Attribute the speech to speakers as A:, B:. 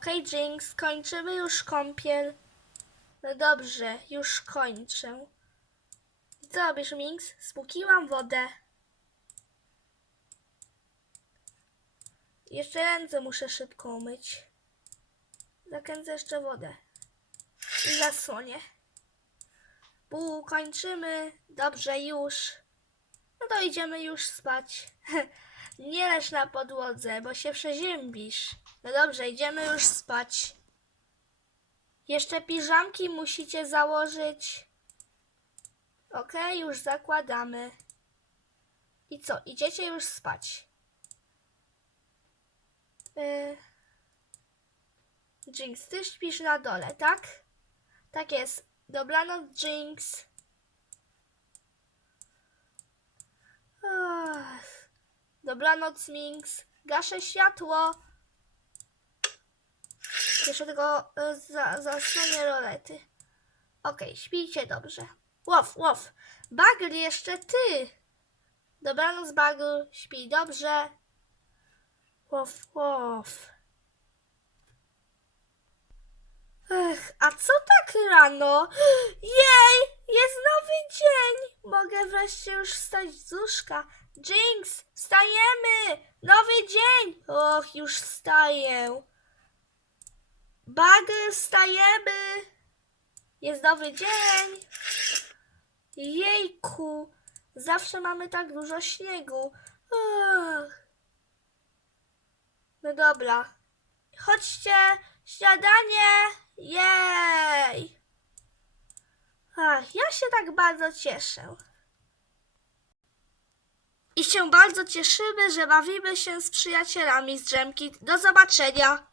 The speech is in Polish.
A: Okej, Jinx, kończymy już kąpiel. No dobrze, już kończę. Co robisz, Minx? Spłukiłam wodę. Jeszcze ręce muszę szybko umyć. Zakręcę jeszcze wodę. I zasłonię. Pół, kończymy. Dobrze, już. No to idziemy już spać. Nie leż na podłodze, bo się przeziębisz. No dobrze, idziemy już spać. Jeszcze piżamki musicie założyć. Okej, już zakładamy. I co, idziecie już spać? Yy... Jinx, ty śpisz na dole, tak? Tak jest. Dobranoc, Jinx. Ach. Dobranoc, Minx. Gaszę światło. Jeszcze tylko y, za, zasłonię rolety. Okej, śpijcie dobrze. Łow, łow. Bagel, jeszcze ty. Dobranoc, Bagel. Śpij dobrze. Łow, łow. Ech, a co tak rano? Jej, jest nowy dzień. Mogę wreszcie już wstać z łóżka. Jinx, wstajemy! Nowy dzień! Och, już wstaję. Bagel, wstajemy! Jest nowy dzień! Jejku, zawsze mamy tak dużo śniegu. No dobra, chodźcie, śniadanie! Jej! Ach, ja się tak bardzo cieszę. I się bardzo cieszymy, że bawimy się z przyjacielami z drzemki. Do zobaczenia!